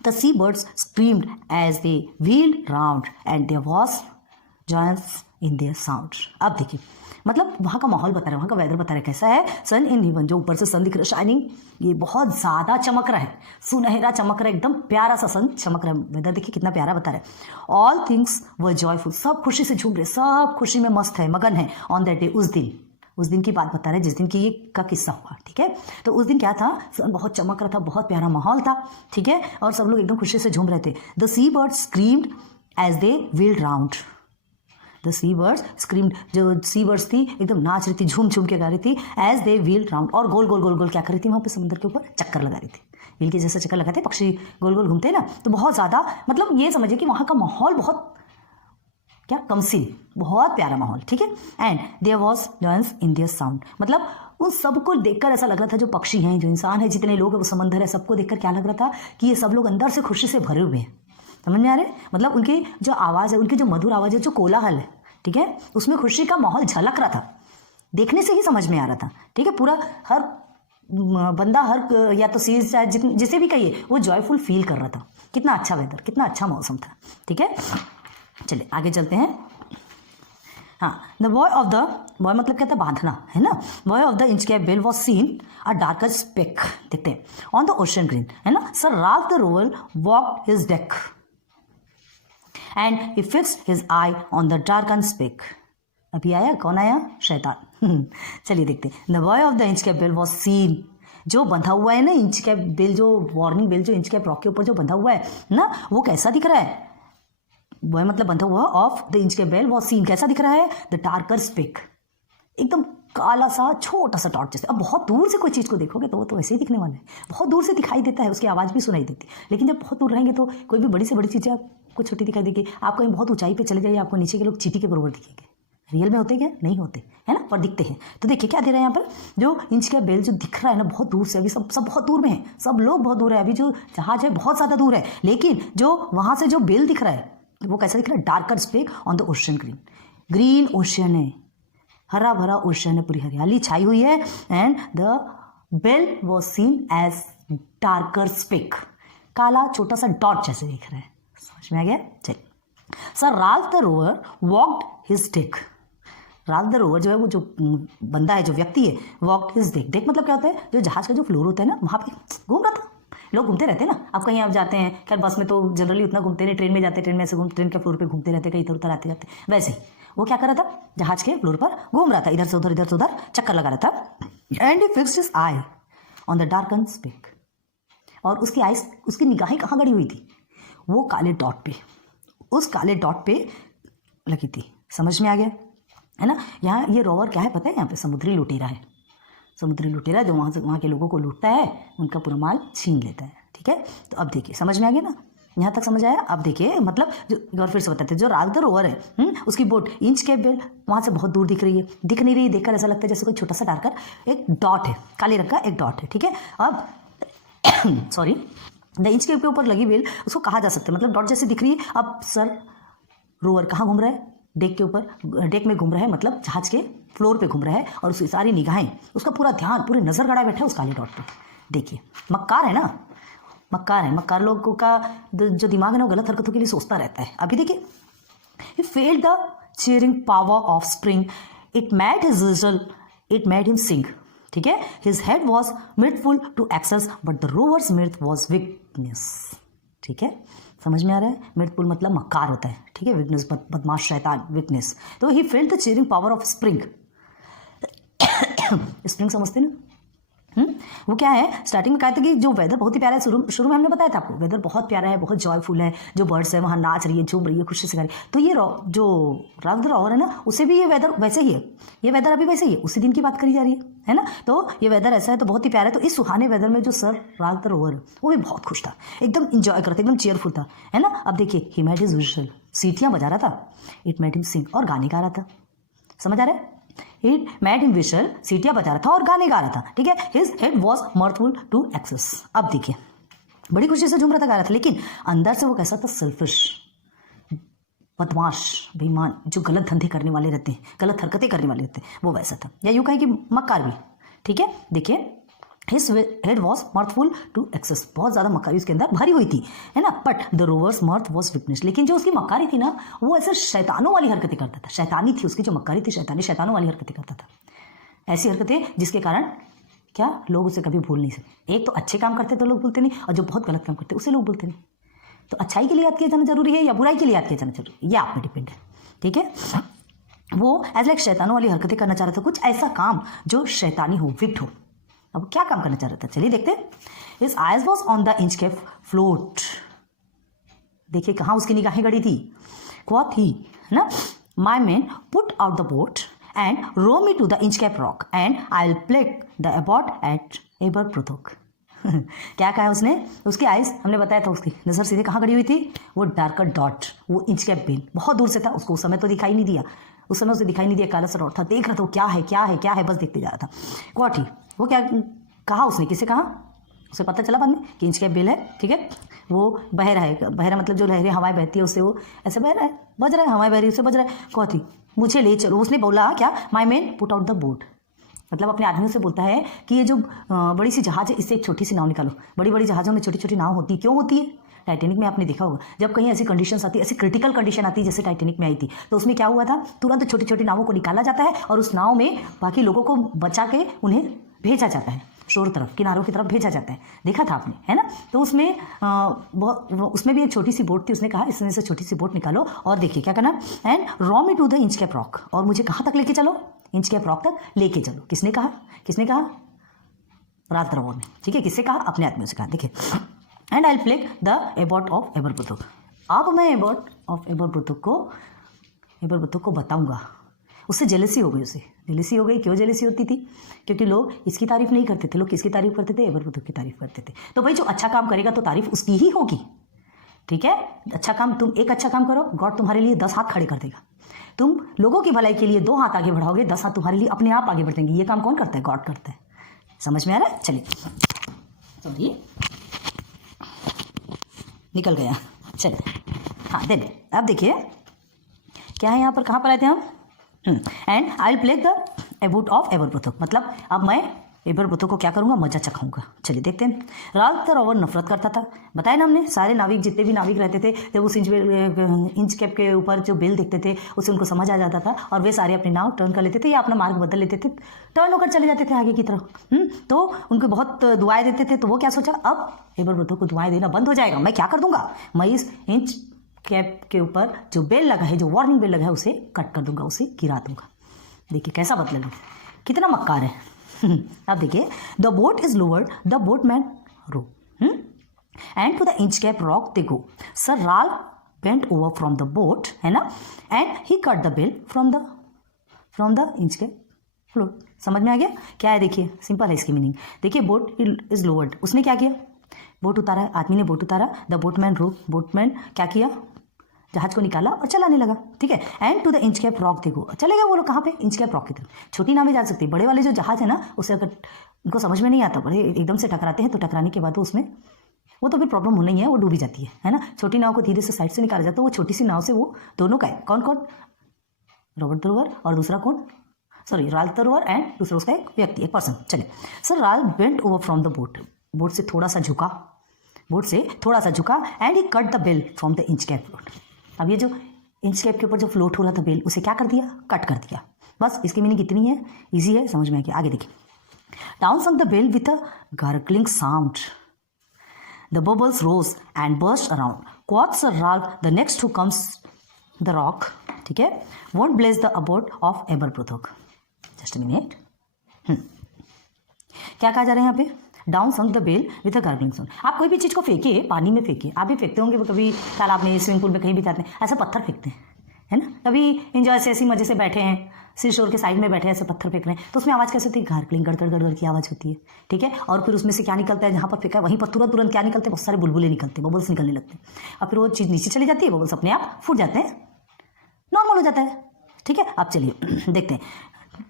The seabirds screamed as they wheeled round and there was joyance in their sound। अब देखिए, मतलब वहाँ का माहौल बता रहा है, वहाँ का वेदर बता रहा है कैसा है। सन इन हेवन, जो ऊपर से सन दिख रहा है शाइनिंग, ये बहुत ज़्यादा चमक रहा है, सुनहरा चमक रहा है, एकदम प्यारा सा सन चमक रहा है। वेदर देखिए कितना प्यारा बता रहा है। ऑल थिंग्स वर जॉयफुल, सब खुशी से झूम रहे, सब खुशी में मस्त है, मगन है। ऑन दैट डे, उस दिन की बात बता रहे हैं जिस दिन की ये का किस्सा हुआ, ठीक है। तो उस दिन क्या था, सन बहुत चमक रहा था, बहुत प्यारा माहौल था, ठीक है, और सब लोग एकदम खुशी से झूम रहे थे। The sea birds screamed as they wheeled round. The sea birds screamed, जो सी बर्ड्स थी एकदम नाच रही थी, झूम के गा रही थी। एज दे व्हील्ड राउंड, और गोल गोल क्या कर रही थी, वहाँ पे समुद्र के ऊपर चक्कर लगा रही थी। व्हील के जैसा चक्कर लगाते पक्षी, गोल गोल घूमते हैं ना, तो बहुत ज़्यादा, मतलब ये समझिए कि वहाँ का माहौल बहुत क्या, कमसीन, बहुत प्यारा माहौल, ठीक है। And there was joyance in their sound, मतलब उन सबको देखकर ऐसा लग रहा था, जो पक्षी हैं, जो इंसान है, जितने लोग हैं, वो समंदर है, सबको देखकर क्या लग रहा था कि ये सब लोग अंदर से खुशी से भरे हुए हैं, समझ में आ रहे हैं? मतलब उनकी जो आवाज़ है, उनकी जो मधुर आवाज़ है, जो कोलाहल है, ठीक है, उसमें खुशी का माहौल झलक रहा था, देखने से ही समझ में आ रहा था, ठीक है। पूरा हर बंदा, हर या तो सीज जिसे भी कहिए, वो जॉयफुल फील कर रहा था। कितना अच्छा वेदर, कितना अच्छा मौसम था, ठीक है। चलिए आगे चलते हैं। हाँ, the buoy of the, buoy मतलब क्या था, बांधना, है ना। Buoy of the Inchcape bell was seen a darker speck, देखते हैं, ऑन द ओशन ग्रीन, है ना। Sir Ralph the rover walked his deck and he fixed his eye on the darken speck. अभी आया, कौन आया? शैतान। चलिए देखते हैं। The buoy of the Inchcape bell was seen, जो बंधा हुआ है ना इंच कैप बेल, जो वार्निंग बेल जो इंच कैप रॉक के ऊपर जो बंधा हुआ है ना, वो कैसा दिख रहा है? बॉय मतलब बंधा हुआ of the Inchcape bell was seen, कैसा दिख रहा है? द डार्कर स्पेक, एकदम काला सा छोटा सा डॉट जैसे। अब बहुत दूर से कोई चीज़ को देखोगे तो वो तो वैसे ही दिखने वाला है, बहुत दूर से दिखाई देता है, उसकी आवाज़ भी सुनाई देती है। लेकिन जब बहुत दूर रहेंगे तो कोई भी बड़ी से बड़ी चीज़ें आपको छोटी दिखाई देगी। आप कहीं बहुत ऊंचाई पे चले जाइए, आपको नीचे के लोग चींटी के बरोबर दिखेंगे। रियल में होते क्या? नहीं होते, है ना, पर दिखते हैं। तो देखिए क्या दे रहे हैं यहाँ पर, जो इंच का बेल जो दिख रहा है ना बहुत दूर से, अभी सब बहुत दूर में है, सब लोग बहुत दूर है, अभी जो जहाज है बहुत ज़्यादा दूर है, लेकिन जो वहाँ से जो बेल दिख रहा है वो कैसा दिख रहा है? Darker speck on the ocean green, green ocean है, हरा भरा ओशन है, पूरी हरियाली छाई हुई है। And the bell was seen as darker speck, काला छोटा सा डॉट जैसे दिख रहा है। समझ में आ गया? चलिए। Sir Ralph the rover walked his deck, Ralph the rover जो है, वो जो बंदा है, जो व्यक्ति है, वॉकड हिज डेक, डेक मतलब क्या होता है? जो जहाज का जो फ्लोर होता है ना, वहाँ पे घूम रहा था। लोग घूमते रहते हैं ना, आप कहीं आप जाते हैं, खैर बस में तो जनरली उतना घूमते नहीं, ट्रेन में जाते, ट्रेन में ऐसे ट्रेन के फ्लोर पे घूमते रहते, कहीं इधर उधर आते जाते, वैसे ही वो क्या कर रहा था? जहाज के फ्लोर पर घूम रहा था, इधर से उधर चक्कर लगा रहा था। And he fixed his eye on the darken speck, और उसकी आइज, उसकी निगाहें कहाँ गड़ी हुई थी? वो काले डॉट पे, उस काले डॉट पे लगी थी। समझ में आ गया, है ना। यहाँ ये रोवर क्या है पता है? यहाँ पे समुद्री लुटेरा है, समुद्री लुटेरा जो वहाँ के लोगों को लूटता है, उनका पूरा माल छीन लेता है, ठीक है। तो अब देखिए, समझ में आ गया ना, यहाँ तक समझ आया? अब देखिए, मतलब जो एक बार फिर से बताते हैं, जो राल्फ द रोवर है, उसकी बोट इंच कैप बेल वहाँ से बहुत दूर दिख रही है, दिख नहीं रही, देखकर ऐसा लगता है जैसे कोई छोटा सा डार्कर एक डॉट है, काले रंग का एक डॉट है, ठीक है। अब सॉरी, द इंच कैप के ऊपर लगी बेल, उसको कहा जा सकता है, मतलब डॉट जैसे दिख रही है। अब सर रोवर कहाँ घूम रहा है? डेक के ऊपर, डेक में घूम रहा है, मतलब जहाज के फ्लोर पे घूम रहा है, और उसकी सारी निगाहें, उसका पूरा ध्यान, पूरी नजर गड़ा बैठा है उस काले डॉट पे। देखिए, मक्कार है ना, मक्कार है, मक्कार लोगों का जो दिमाग है ना, वो गलत हरकतों के लिए सोचता रहता है। अभी देखिए, he felt the cheering power of spring, it made his whistle, it made him sing, ठीक है। His head was mirthful to excess but the rover's mirth was wickedness, ठीक है। समझ में आ रहा है? मिर्थफुल मतलब मक्कार होता है, ठीक है, वीकनेस बदमाश शैतान, वीकनेस। तो he felt the cheering power of spring, spring समझते ना, वो क्या है? स्टार्टिंग में कहा था कि जो वेदर बहुत ही प्यारा है, शुरू में हमने बताया था आपको, वेदर बहुत प्यारा है, बहुत जॉयफुल है, जो बर्ड्स है वहाँ नाच रही है, झूम रही है, खुशी से गा रही है। तो ये जो राल्फ द रोवर है ना, उसे भी ये वेदर वैसे ही है, ये वेदर अभी वैसे ही है, उसी दिन की बात करी जा रही है ना। तो ये वेदर ऐसा है, तो बहुत ही प्यारा है। तो इस सुहाने वेदर में जो सर राल्फ द रोवर वो भी बहुत खुश था, एकदम इंजॉय करता, एकदम चेयरफुल था, है ना। अब देखिए, ही मेड हिज विजल, सीटियाँ बजा रहा था, इट मेड हिम सिंग, और गाने गा रहा था। समझ आ रहा है? It made him whistle, सीटियाँ बजा रहा था और गाने गा रहा था, ठीक है। His head was mirthful to excess। अब देखिए, बड़ी खुशी से झूम रहा था, गा रहा था, लेकिन अंदर से वो कैसा था? सेल्फिश, बदमाश, बेईमान, जो गलत धंधे करने वाले रहते हैं, गलत हरकतें करने वाले रहते हैं, वो वैसा था, या यूँ कहें कि मक्कार भी, ठीक है। देखिए, his head was mirthful to excess, बहुत ज़्यादा मक्कारी उसके अंदर भरी हुई थी, है ना। But the rover's mirth was weakness, लेकिन जो उसकी मक्कारी थी ना, वो ऐसे शैतानों वाली हरकतें करता था, शैतानी थी उसकी जो मक्कारी थी, शैतानों वाली हरकतें करता था, ऐसी हरकतें जिसके कारण क्या लोग उसे कभी भूल नहीं सकते। एक तो अच्छे काम करते तो लोग भूलते नहीं, और जो बहुत गलत काम करते उसे लोग भूलते नहीं। तो अच्छाई के लिए याद किया जाना जरूरी है या बुराई के लिए याद किया जाना जरूरी है, ये आप पे डिपेंड है, ठीक है। वो एज लाइक शैतानों वाली हरकतें करना चाह रहा था, कुछ ऐसा काम जो शैतानी हो, विक्ट हो। अब क्या काम करना चाह रहा था, चलिए देखते हैं। His eyes was on the inch cap float, देखिए कहाँ उसकी निगाहें गड़ी थी। क्वाथ ही, है ना, my men put out the boat and row me to the Inchcape rock and I will plague the abbot at Aberbrothok. क्या कहा है उसने? उसकी आइज, हमने बताया था, उसकी नजर सीधे कहाँ गड़ी हुई थी? वो डार्कर डॉट, वो इंच कैप बेल बहुत दूर से था, उसको उस समय तो दिखाई नहीं दिया, उस समय उसे दिखाई नहीं दिया, काला सा डॉट था, देख रहा था वो क्या है क्या है क्या है, बस देखते जा रहा था। क्वाथ ही, वो क्या कहा उसने, किसे कहा? उसे पता चला बाद में कि इंचकैप बेल है, ठीक है। वो बह रहा है, बह रहा मतलब जो लहरें हवाएं बहती है उससे वो ऐसे बह रहा है, बज रहा है, हवाएं बह रही है उससे बज रहा है। कहती मुझे ले चलो, उसने बोला क्या, माई men put out the boat, मतलब अपने आदमियों से बोलता है कि ये जो बड़ी सी जहाज है इससे एक छोटी सी नाव निकालो। बड़ी बड़ी जहाज़ों में छोटी छोटी नाव होती है, क्यों होती है? टाइटेनिक में आपने देखा होगा, जब कहीं ऐसी कंडीशंस आती है, ऐसी क्रिटिकल कंडीशन आती है जैसे टाइटेनिक में आई थी, तो उसमें क्या हुआ था, तुरंत छोटी छोटी नावों को निकाला जाता है और उस नाव में बाकी लोगों को बचा के उन्हें भेजा जाता है, शोर तरफ, किनारों की तरफ भेजा जाता है। देखा था आपने, है ना। तो उसमें उसमें भी एक छोटी सी बोट थी, उसने कहा इसमें से छोटी सी बोट निकालो और देखिए क्या करना, and row me to the Inchcape Rock, और मुझे कहाँ तक लेके चलो, इंचकैप रॉक तक लेके चलो। किसने कहा, किसने कहा? राल्फ द रोवर ने, ठीक है। किससे कहा? अपने आदमियों से कहा। देखिए, and I will plague the abbot of Aberbrothok, अब मैं एबॉट ऑफ एबरबुथुक को बताऊंगा। उससे जेलसी हो गई, उसे जेलसी हो गई। क्यों जेलसी होती थी? क्योंकि लोग इसकी तारीफ नहीं करते थे, लोग किसकी तारीफ करते थे? एबरबुथुक की तारीफ करते थे। तो भाई जो अच्छा काम करेगा तो तारीफ उसकी ही होगी, ठीक है। अच्छा काम, तुम एक अच्छा काम करो, गॉड तुम्हारे लिए 10 हाथ खड़े कर देगा। तुम लोगों की भलाई के लिए 2 हाथ आगे बढ़ाओगे, 10 हाथ तुम्हारे लिए अपने आप आगे बढ़ जाएंगे। ये काम कौन करता है? गॉड करता है। समझ में आ रहा है? चलिए, सॉरी निकल गया, चलिए। हाँ देन अब देखिए क्या है यहाँ पर, कहाँ पर आए थे हम? And I will plague the abbot of Aberbrothok, मतलब अब मैं एबरबुथुक को क्या करूँगा? मजा चखाऊंगा। चलिए देखते हैं। राल्फ द रोवर नफरत करता था, बताया ना हमने, सारे नाविक जितने भी नाविक रहते थे जब उस इंचकैप के ऊपर जो बेल देखते थे उससे उनको समझ आ जाता था और वे सारे अपनी नाव टर्न कर लेते थे या अपना मार्ग बदल लेते थे, टर्न होकर चले जाते थे आगे की तरफ। तो उनको बहुत दुआएं देते थे। तो वो क्या सोचा, अब एबरबुथुक को दुआएं देना बंद हो जाएगा, मैं क्या कर दूंगा, मैं इस इंचकैप के ऊपर जो बेल लगा है, जो वार्निंग बेल लगा है, उसे कट कर दूंगा, उसे गिरा दूंगा। देखिए कैसा बदला, कितना मक्कार है। अब देखिए, the boat is lowered, the boatmen row, and to the Inchcape Rock they go. Sir Ralph bent over from the boat, है ना, and he cut the bell from the Inchcape float. समझ में आ गया क्या है? देखिए सिंपल है इसकी मीनिंग। देखिए, बोट इज लोवर्ड, उसने क्या किया? बोट उतारा, आदमी ने बोट उतारा। द बोटमैन रो, बोटमैन क्या किया? जहाज को निकाला और चलाने लगा, ठीक है। And to the Inchcape rock देखो, चलेगा वो लोग कहाँ पे? इंचकैप रॉक की तरफ। छोटी नावें जा सकती है, बड़े वाले जो जहाज है ना, उसे अगर उनको समझ में नहीं आता, बड़े एकदम से टकराते हैं, तो टकराने के बाद उसमें वो तो फिर प्रॉब्लम होनी है, वो डूबी जाती है ना। छोटी नाव को धीरे से साइड से निकाला जाता है, वो छोटी सी नाव से वो दोनों का है, कौन कौन? रॉबर्ट द रोवर और दूसरा कौन? Sorry, Ralph the rover and दूसरा उसका एक व्यक्ति, एक पर्सन। चलिए, Sir Ralph bent over from the boat, boat से थोड़ा सा झुका, and he cut the bell from the Inchcape float. अब ये जो इंचकैप के ऊपर जो फ्लोट हो रहा था बेल, उसे क्या कर दिया? कट कर दिया। बस इसकी मीनिंग कितनी है, इजी है, समझ में आ गया। आगे देखिए, down sunk the bell with a gargling sound, the bubbles rose and burst around, quoth Sir Ralph the next who comes the rock, ठीक है, won't bless the abbot of Aberbrothok. Just a minute, क्या कहा जा रहा है यहाँ पे? Down sunk the bell with a gargling sound. आप कोई भी चीज़ को फेंकिए, पानी में फेंकिए, आप भी फेंकते होंगे कभी तालाब में, स्विमिंग पूल में, कहीं भी जाते हैं, ऐसा पत्थर फेंकते हैं, है ना। कभी इंजॉय से ऐसी मजे से बैठे हैं, सी शोर के साइड में बैठे हैं, ऐसे पत्थर फेंक रहे हैं, तो उसमें आवाज़ कैसे होती है? गार्गलिंग, गड़गड़ गड़गड़ की आवाज़ होती है, ठीक है। और फिर उसमें से क्या निकलता है? जहाँ पर फेंका है वहीं पर तुरंत क्या निकलते हैं? बहुत सारे बुलबुले निकलते हैं, बबल्स निकलने लगते हैं, और फिर वो चीज़ नीचे चली जाती है, बबल्स अपने आप फूट जाते हैं, नॉर्मल हो जाता है, ठीक है। अब चलिए देखते हैं।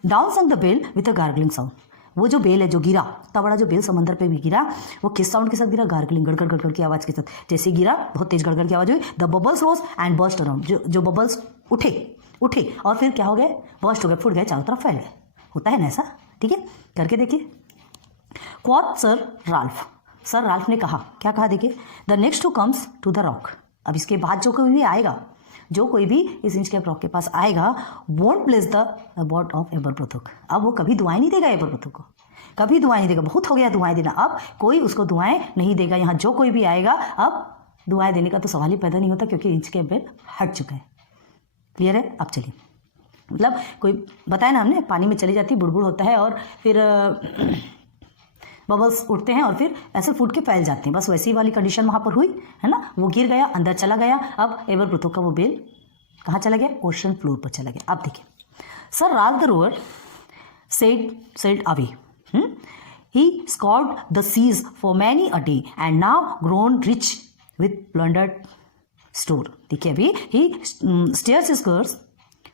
Down sunk the bell with a gargling sound, वो जो बेल है जो गिरा, इतना बड़ा जो बेल समंदर पे भी गिरा, वो किस साउंड के साथ गिरा? गार्गलिंग, गड़गड़ गड़गड़ की आवाज़ के साथ। जैसे गिरा, बहुत तेज गड़गड़ की आवाज़ हुई। The bubbles rose and burst around, जो बबल्स उठे और फिर क्या हो गए? बर्स्ट हो गए, फूट गए, चारों तरफ फैल गए। होता है ना ऐसा, ठीक है, करके देखिए। क्वाथ सर राल्फ ने कहा, क्या कहा? देखिए, the next who comes to the rock, अब इसके बाद जो कोई भी आएगा, जो कोई भी इस इंचकैप रॉक के पास आएगा, won't bless the abbot of Aberbrothok, अब वो कभी दुआएं नहीं देगा एबरबुथुक को, कभी दुआएं नहीं देगा। बहुत हो गया दुआएं देना, अब कोई उसको दुआएं नहीं देगा। यहाँ जो कोई भी आएगा, अब दुआएं देने का तो सवाल ही पैदा नहीं होता, क्योंकि इंचकैप बेल हट चुका है। क्लियर है? अब चलिए, मतलब कोई बताया ना हमने, पानी में चली जाती, बुड़बुड़ होता है और फिर बबल्स उठते हैं और फिर ऐसे फूट के फैल जाते हैं, बस वैसी वाली कंडीशन वहाँ पर हुई, है ना। वो गिर गया, अंदर चला गया। अब एबरबुथुक का वो बेल कहाँ चला गया? ओशन फ्लोर पर चला गया। अब देखिए, sir Ralph the rover sailed away. He scoured the seas for many a day and now grown rich with plundered store. देखिए अभी he steers his course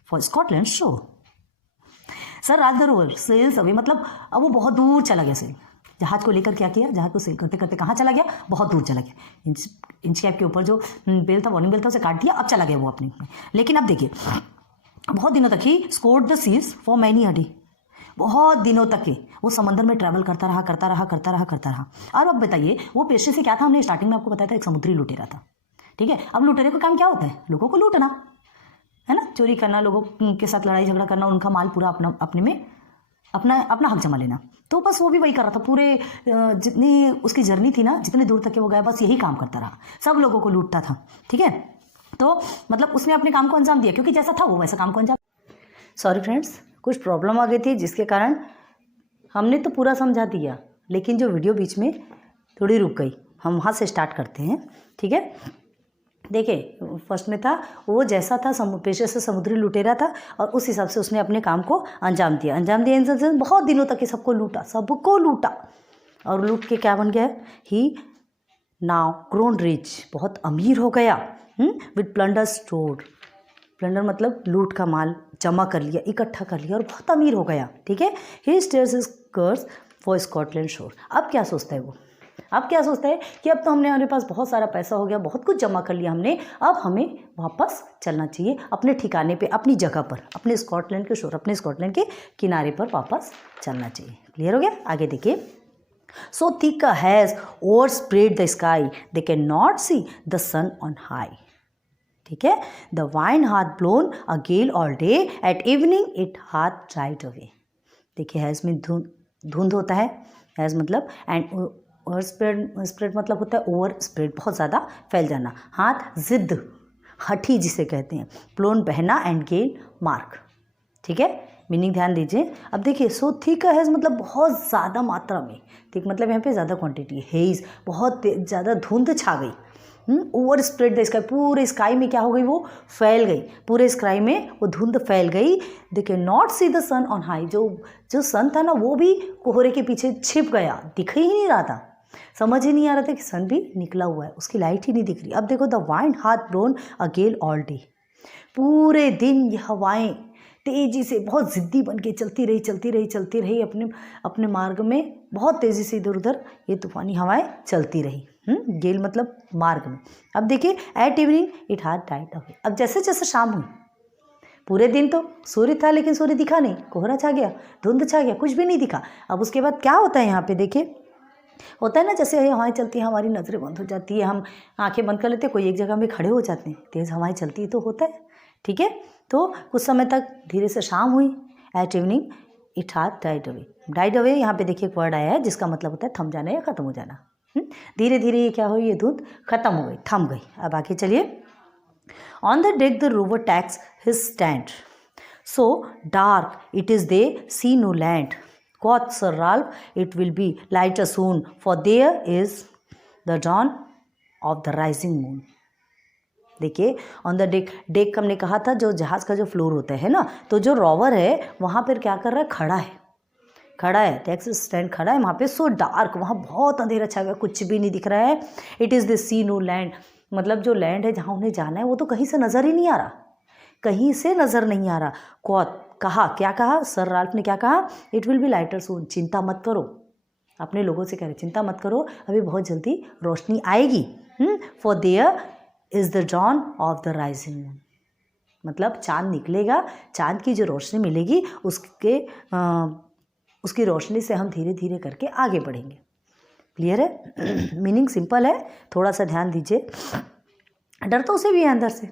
for Scotland shore. Sir Ralph the rover sails away, मतलब अब वो बहुत दूर चला गया cell, जहाज़ को लेकर क्या किया, जहाज़ को सेल करते करते कहाँ चला गया, बहुत दूर चला गया। इंच कैप के ऊपर जो बेल था, वार्निंग बेल था, उसे काट दिया, अब चला गया वो अपने में। लेकिन अब देखिए बहुत दिनों तक he scoured the seas for many a day, बहुत दिनों तक के वो समंदर में ट्रैवल करता रहा। और अब बताइए वो पेशे से क्या था, हमने स्टार्टिंग में आपको बताया था, एक समुद्री लुटेरा था। ठीक है, अब लुटेरे का काम क्या होता है, लोगों को लूटना है ना, चोरी करना, लोगों के साथ लड़ाई झगड़ा करना, उनका माल पूरा अपने में अपना हक जमा लेना। तो बस वो भी वही कर रहा था, पूरे जितनी उसकी जर्नी थी ना, जितने दूर तक के वो गया, बस यही काम करता रहा, सब लोगों को लूटता था। ठीक है, तो मतलब उसने अपने काम को अंजाम दिया, क्योंकि जैसा था वो वैसा काम को अंजाम। सॉरी फ्रेंड्स, कुछ प्रॉब्लम आ गई थी जिसके कारण हमने तो पूरा समझा दिया, लेकिन जो वीडियो बीच में थोड़ी रुक गई, हम वहाँ से स्टार्ट करते हैं। ठीक है, देखिए फर्स्ट में था वो जैसा था पेशे से समुद्री लुटेरा था, और उस हिसाब से उसने अपने काम को अंजाम दिया इन सेंस बहुत दिनों तक ये सबको लूटा, और लूट के क्या बन गया, ही नाउ ग्रोन रिच, बहुत अमीर हो गया, विद प्लंडर स्टोर, प्लंडर मतलब लूट का माल जमा कर लिया, इकट्ठा कर लिया, और बहुत अमीर हो गया। ठीक है, he steers his course for Scotland shore. अब क्या सोचता है वो, अब क्या सोचता है कि अब तो हमारे पास बहुत सारा पैसा हो गया, बहुत कुछ जमा कर लिया हमने, अब हमें वापस चलना चाहिए अपने ठिकाने पे, अपनी जगह पर, अपने स्कॉटलैंड के शोर, अपने स्कॉटलैंड के किनारे पर वापस चलना चाहिए। क्लियर हो गया, आगे देखिए। So thick haze over spread the sky, they can not see the sun on high. ठीक है, the wind hath blown a gale all day, at evening it hath dried away. देखिए हैज़ में धुंध होता है, हैज़ मतलब, and over spread मतलब होता है ओवर स्प्रेड, बहुत ज़्यादा फैल जाना, हाथ जिद, हठी जिसे कहते हैं, प्लोन बहना, एंड गेल मार्क। ठीक है, मीनिंग ध्यान दीजिए। अब देखिए सो थिक हैज़ मतलब बहुत ज़्यादा मात्रा में, थिक मतलब यहाँ पे ज़्यादा क्वांटिटी, हेज़ बहुत ज़्यादा धुंध छा गई, ओवर स्प्रेड द स्काई, पूरे स्काई में क्या हो गई, वो फैल गई, पूरे स्काई में वो धुंध फैल गई। They can not see the sun on high, जो सन था ना वो भी कोहरे के पीछे छिप गया, दिख ही नहीं रहा था, समझ ही नहीं आ रहा था कि सन भी निकला हुआ है, उसकी लाइट ही नहीं दिख रही। अब देखो द वाइंड हाथ blown a gale all day, पूरे दिन ये हवाएं तेज़ी से बहुत ज़िद्दी बन के चलती रही अपने मार्ग में, बहुत तेज़ी से इधर उधर ये तूफ़ानी हवाएं चलती रही। गेल मतलब मार्ग में। अब देखिए एट इवनिंग इट हाथ डाइड अवे, अब जैसे जैसे शाम हुई, पूरे दिन तो सूर्य था लेकिन सूर्य दिखा नहीं, कोहरा छा गया, धुंध छा गया, कुछ भी नहीं दिखा। अब उसके बाद क्या होता है यहाँ पे देखिए, होता है ना जैसे हवाएं चलती हैं, हमारी नज़रें बंद हो जाती है, हम आंखें बंद कर लेते हैं, कोई एक जगह में खड़े हो जाते हैं, तेज़ हवाएं चलती है तो होता है। ठीक है, तो कुछ समय तक धीरे से शाम हुई, एट इवनिंग इट हाथ डाइड अवे। डाइड अवे यहाँ पे देखिए एक वर्ड आया है जिसका मतलब होता है थम जाना या ख़त्म हो जाना। धीरे धीरे ये क्या हुई, ये धुंध खत्म हो गई, थम गई। अब आगे चलिए। On the deck the rover takes his stand, so dark it is they see no land, quoth Sir Ralph, it will be lighter soon, for there is the dawn of the rising moon. देखिए on the deck, deck हमने कहा था जो जहाज़ का जो floor होता है ना, तो जो रोवर है वहाँ पर क्या कर रहा है, खड़ा है, टैक्स स्टैंड खड़ा है वहाँ पे। सो डार्क, वहाँ बहुत अंधेरा छा गया, कुछ भी नहीं दिख रहा है। It is they see no land, मतलब जो लैंड है जहाँ उन्हें जाना है वो तो कहीं से नज़र ही नहीं आ रहा, कहीं से नज़र नहीं आ रहा। कॉथ कहा, क्या कहा, सर राल्फ ने क्या कहा, इट विल बी लाइटर सून, चिंता मत करो, अपने लोगों से कह रहे चिंता मत करो, अभी बहुत जल्दी रोशनी आएगी। For there is the dawn of the rising moon, मतलब चाँद निकलेगा, चाँद की जो रोशनी मिलेगी उसकी रोशनी से हम धीरे धीरे करके आगे बढ़ेंगे। क्लियर है, मीनिंग सिंपल है, थोड़ा सा ध्यान दीजिए। डर तो उसे भी है अंदर से,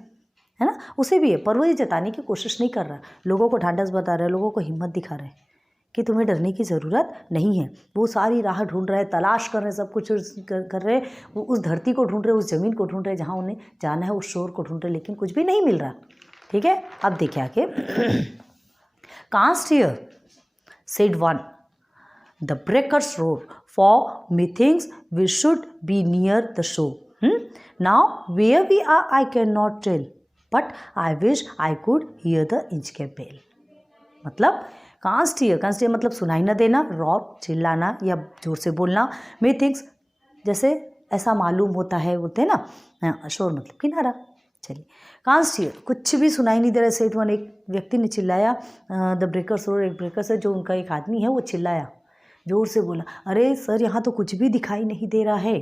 है ना, उसे भी है, पर वो ये जताने की कोशिश नहीं कर रहा, लोगों को ढांढस बता रहा है, लोगों को हिम्मत दिखा रहा है कि तुम्हें डरने की ज़रूरत नहीं है। वो सारी राह ढूंढ रहे हैं, तलाश कर रहे हैं, सब कुछ कर रहे हैं, वो उस धरती को ढूंढ रहे हैं, उस ज़मीन को ढूंढ रहे हैं जहाँ उन्हें जाना है, उस शोर को ढूंढ रहे हैं, लेकिन कुछ भी नहीं मिल रहा। ठीक है, अब देखिए आगे। Canst hear said one, the breakers roar, for methinks we should be near the shore. Now where we are I cannot tell, but I wish I could hear the Inchcape bell. मतलब const here मतलब सुनाई न देना, roar चिल्लाना या जोर से बोलना, methinks जैसे ऐसा मालूम होता है, बोलते हैं ना, शोर मतलब किनारा। चलिए, कांस्ट हियर, कुछ भी सुनाई नहीं दे रहा। सेट वन, एक व्यक्ति ने चिल्लाया, द ब्रेकर्स रोर, एक ब्रेकर्स है जो उनका एक आदमी है वो चिल्लाया, जोर से बोला, अरे सर यहाँ तो कुछ भी दिखाई नहीं दे रहा है।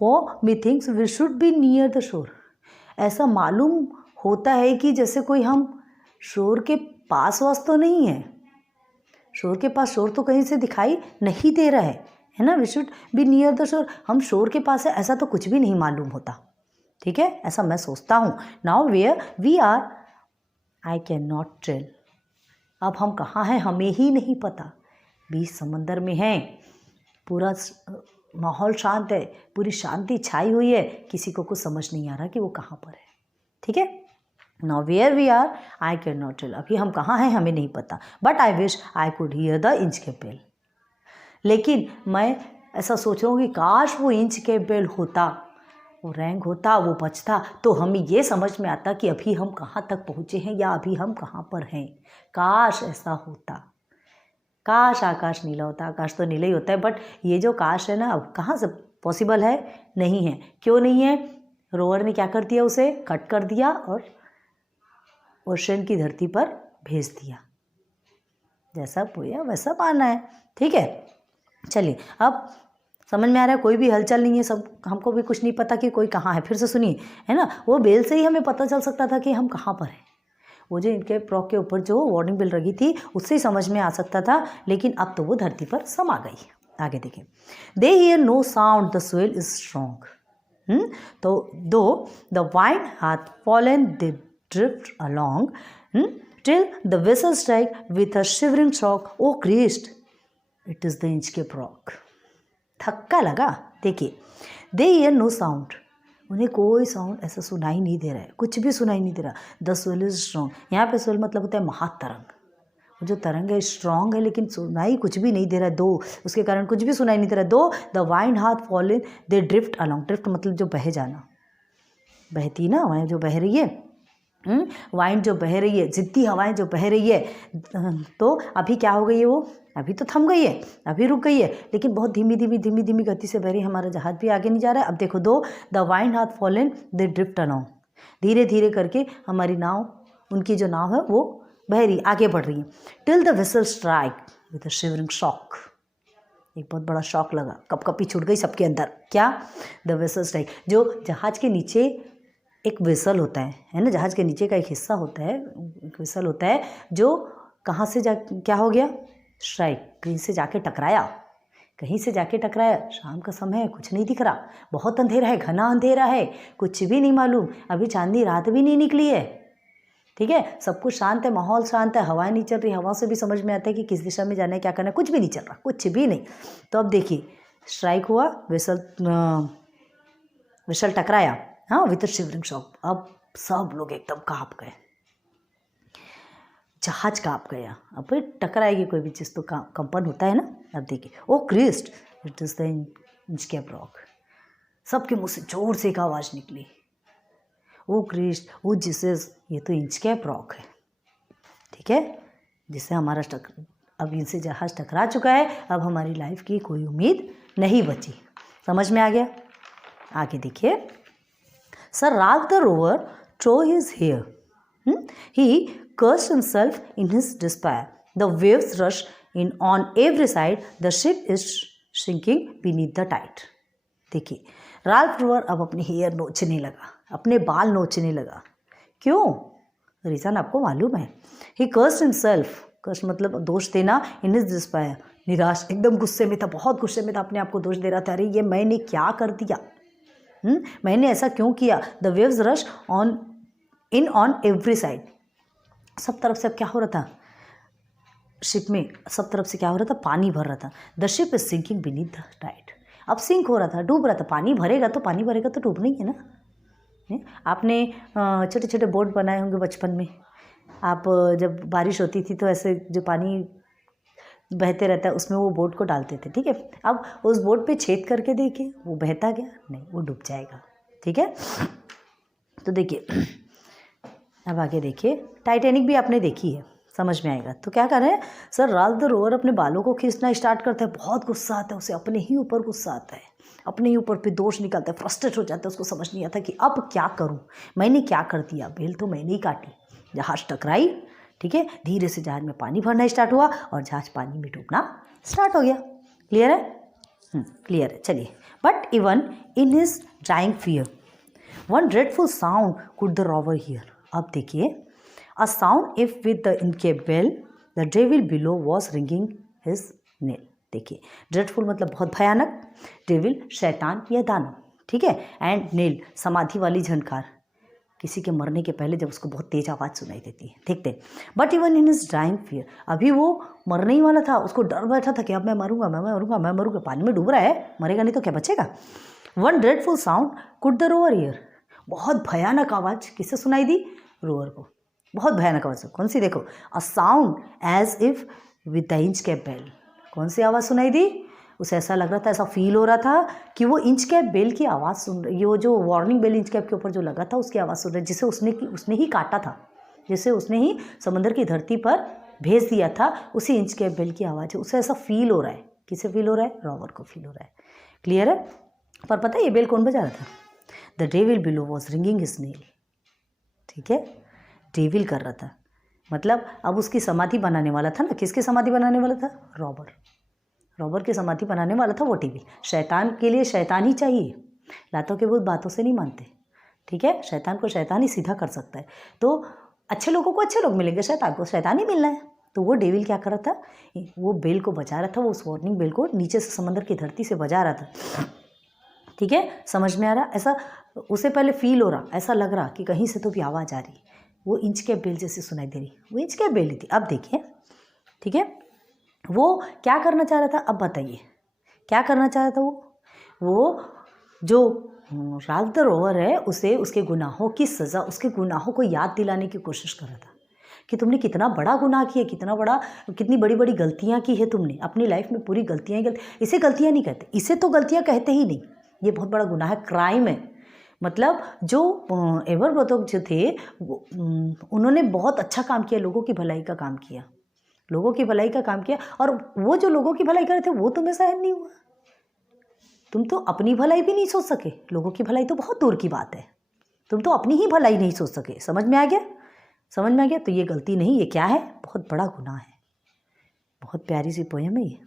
For methinks we should be near the shore. ऐसा मालूम होता है कि जैसे कोई हम शोर के पास वास तो नहीं है, शोर के पास, शोर तो कहीं से दिखाई नहीं दे रहा है ना। We should be near the shore, हम शोर के पास है ऐसा तो कुछ भी नहीं मालूम होता, ठीक है, ऐसा मैं सोचता हूँ। Now where we are I can not tell. अब हम कहाँ हैं हमें ही नहीं पता, बीच समंदर में हैं, पूरा माहौल शांत है, पूरी शांति छाई हुई है, किसी को कुछ समझ नहीं आ रहा कि वो कहाँ पर है, ठीक है। Now where we are I can not tell, अभी हम कहाँ हैं हमें नहीं पता, but I wish I could hear the Inchcape bell. लेकिन मैं ऐसा सोच रहा हूँ कि काश वो इंच के बेल होता, वो रैंक होता, वो बजता, तो हमें ये समझ में आता कि अभी हम कहाँ तक पहुँचे हैं या अभी हम कहाँ पर हैं। काश ऐसा होता, काश आकाश नीला होता। आकाश तो नीला ही होता है, बट ये जो काश है ना, अब कहाँ से पॉसिबल है, नहीं है। क्यों नहीं है? रोवर ने क्या कर दिया, उसे कट कर दिया और ओशन की धरती पर भेज दिया। जैसा बोया वैसा पाना है, ठीक है। चलिए अब समझ में आ रहा है, कोई भी हलचल नहीं है, सब हमको भी कुछ नहीं पता कि कोई कहाँ है। फिर से सुनिए, है ना, वो बेल से ही हमें पता चल सकता था कि हम कहाँ पर हैं। वो जो इनके प्रॉक के ऊपर जो वार्निंग बेल लगी थी उससे ही समझ में आ सकता था, लेकिन अब तो वो धरती पर समा गई। आगे देखें, they hear no sound the swell is strong. तो though the wind hath fallen they drift along till the vessel strike with a shivering shock, oh Christ it is the Inchcape rock. धक्का लगा। देखिए, दे hear no sound, उन्हें कोई sound ऐसा सुनाई नहीं दे रहा है, कुछ भी सुनाई नहीं दे रहा। द सोल इज स्ट्रॉन्ग, यहाँ पे सोल मतलब होता है महातरंग। जो तरंग है स्ट्रॉन्ग है, लेकिन सुनाई कुछ भी नहीं दे रहा है। दो उसके कारण कुछ भी सुनाई नहीं दे रहा है। दो the wind hath fallen they drift along, drift मतलब जो बह जाना, बहती ना हवाएं जो बह रही है, वाइंड जो बह रही है, जिद्दी हवाएं जो बह रही है। तो अभी क्या हो गई है, वो अभी तो थम गई है, अभी रुक गई है, लेकिन बहुत धीमी धीमी गति से बह रही है। हमारा जहाज भी आगे नहीं जा रहा है। अब देखो, दो the wind hath fallen they drift along, धीरे धीरे करके हमारी नाव, उनकी जो नाव है वो बह रही, आगे बढ़ रही है। Till the vessel strike with a shivering shock, एक बहुत बड़ा शॉक लगा, कपकपी छूट गई सबके अंदर। क्या? द वेसल स्ट्राइक, जो जहाज के नीचे एक वेसल होता है ना, जहाज के नीचे का एक हिस्सा होता है, एक वेसल होता है जो कहाँ से जा, क्या हो गया, स्ट्राइक, कहीं से जाके टकराया, कहीं से जाके टकराया। शाम का समय है, कुछ नहीं दिख रहा, बहुत अंधेरा है, घना अंधेरा है, कुछ भी नहीं मालूम, अभी चांदनी रात भी नहीं निकली है, ठीक है। सब कुछ शांत है, माहौल शांत है, हवाएं नहीं चल रही, हवा से भी समझ में आता है कि किस दिशा में जाना है, क्या करना है, कुछ भी नहीं चल रहा, कुछ भी नहीं। तो अब देखिए, स्ट्राइक हुआ, वेसल टकराया, हाँ, विद शिवरिंग शॉक। अब सब लोग एकदम कांप गए, जहाज कांप गया। अब फिर टकराएगी कोई भी चीज़ तो कंपन होता है ना। अब देखिए, O Christ it is the Inchcape Rock, सबके मुंह से जोर से एक आवाज़ निकली, ओ क्रिस्ट, ओ जीसस, ये तो इंच के प्रॉक है, ठीक है, जिससे हमारा अब इनसे जहाज टकरा चुका है, अब हमारी लाइफ की कोई उम्मीद नहीं बची। समझ में आ गया? आगे देखिए, Sir Ralph the Rover tore his hair. He cursed himself in his despair. The waves rush in on every side. The ship is sinking beneath the tide. देखिए, राल्फ रोवर अब अपनी हेयर नोचने लगा, अपने बाल नोचने लगा। क्यों? रीज़न आपको मालूम है। He cursed himself. कर्स मतलब दोष देना, in his despair, निराश, एकदम गुस्से में था, बहुत गुस्से में था, अपने आप को दोष दे रहा था, अरे ये मैंने क्या कर दिया, मैंने ऐसा क्यों किया। The waves rush on every side, सब तरफ से अब क्या हो रहा था, शिप में सब तरफ से क्या हो रहा था, पानी भर रहा था। The ship is sinking beneath the tide, अब सिंक हो रहा था, डूब रहा था। पानी भरेगा तो डूबना ही है ना। आपने छोटे छोटे बोट बनाए होंगे बचपन में, आप जब बारिश होती थी तो ऐसे जो पानी बहते रहता है उसमें वो बोट को डालते थे, ठीक है। अब उस बोट पे छेद करके देखिए, वो बहता गया नहीं, वो डूब जाएगा, ठीक है। तो देखिए, अब आगे देखिए, टाइटैनिक भी आपने देखी है, समझ में आएगा। तो क्या कर रहे हैं, सर राल्फ द रोवर अपने बालों को खींचना स्टार्ट करता है, बहुत गुस्सा आता है उसे, अपने ही ऊपर गुस्सा आता है, अपने ही ऊपर पे दोष निकालता है, फ्रस्ट्रेट हो जाता है, उसको समझ नहीं आता कि अब क्या करूं, मैंने क्या कर दिया। बेल तो मैंने ही काटी, जहाज टकराई, ठीक है, धीरे से जहाज में पानी भरना स्टार्ट हुआ और जहाज पानी में डूबना स्टार्ट हो गया। क्लियर है? क्लियर है। चलिए, but even in his dying fear one dreadful sound could the rover hear. अब देखिए, a sound if with the Inchcape bell the devil below was ringing his knell. देखिए, ड्रेडफुल मतलब बहुत भयानक, डेविल शैतान या दानव, ठीक है, एंड नेल समाधि वाली झनकार, किसी के मरने के पहले जब उसको बहुत तेज आवाज़ सुनाई देती है। देखते, but even in his dying fear, अभी वो मरने ही वाला था, उसको डर बैठा था कि अब मैं मरूंगा, मैं मरूंगा, मैं मरूंगा, पानी में डूब रहा है, मरेगा नहीं तो क्या बचेगा। One dreadful sound could the row or here, बहुत भयानक आवाज़ किससे सुनाई दी? रोअर को। बहुत भयानक आवाज़ कौन सी? देखो, a sound as if with the Inchcape bell. कौन सी आवाज़ सुनाई दी? उसे ऐसा लग रहा था, ऐसा फील हो रहा था कि वो इंच कैप बेल की आवाज़ सुन रही, वो जो वार्निंग बेल इंच कैप के ऊपर जो लगा था उसकी आवाज़ सुन रही, जिसे उसने ही काटा था, जिसे उसने ही समंदर की धरती पर भेज दिया था, उसी इंच कैप बेल की आवाज़ है। उसे ऐसा फील हो रहा है। किसे फील हो रहा है? रॉवर को फील हो रहा है। क्लियर है? पर पता है ये बेल कौन बजा रहा था? The devil below was ringing his nail. ठीक है, डेविल कर रहा था, मतलब अब उसकी समाधि बनाने वाला था ना। किसकी समाधि बनाने वाला था? रॉबर। रॉबर की समाधि बनाने वाला था वो डेविल। शैतान के लिए शैतान ही चाहिए, लातों के भूत बातों से नहीं मानते, ठीक है। शैतान को शैतान ही सीधा कर सकता है। तो अच्छे लोगों को अच्छे लोग मिलेंगे, शैतान को शैतान ही मिलना है। तो वो डेविल क्या कर रहा था? वो बेल को बजा रहा था, वो उस वार्निंग बेल को नीचे से समंदर की धरती से बजा रहा था। ठीक है, समझ में आ रहा? ऐसा उसे पहले फील हो रहा, ऐसा लग रहा कि कहीं से तो भी आवाज़ आ रही, वो इंच के बेल जैसे सुनाई दे रही, वो इंच के बेल थी। अब देखिए, ठीक है, वो क्या करना चाह रहा था? अब बताइए क्या करना चाह रहा था? वो जो राग द रोवर है उसे उसके गुनाहों की सज़ा, उसके गुनाहों को याद दिलाने की कोशिश कर रहा था कि तुमने कितना बड़ा गुनाह किया, कितनी बड़ी बड़ी गलतियां की है तुमने अपनी लाइफ में। पूरी गलतियां ही इसे गलतियां नहीं कहते, इसे तो गलतियां कहते ही नहीं। ये बहुत बड़ा गुनाह है, क्राइम है। मतलब जो एवरब्रोटो जो थे उन्होंने बहुत अच्छा काम किया, लोगों की भलाई का काम किया, लोगों की भलाई का काम किया। और वो जो लोगों की भलाई कर रहे थे वो तुम्हें सहन नहीं हुआ। तुम तो अपनी भलाई भी नहीं सोच सके, लोगों की भलाई तो बहुत दूर की बात है। तुम तो अपनी ही भलाई नहीं सोच सके। समझ में आ गया? समझ में आ गया? तो ये गलती नहीं, ये क्या है? बहुत बड़ा गुनाह है। बहुत प्यारी सी पोयम है ये।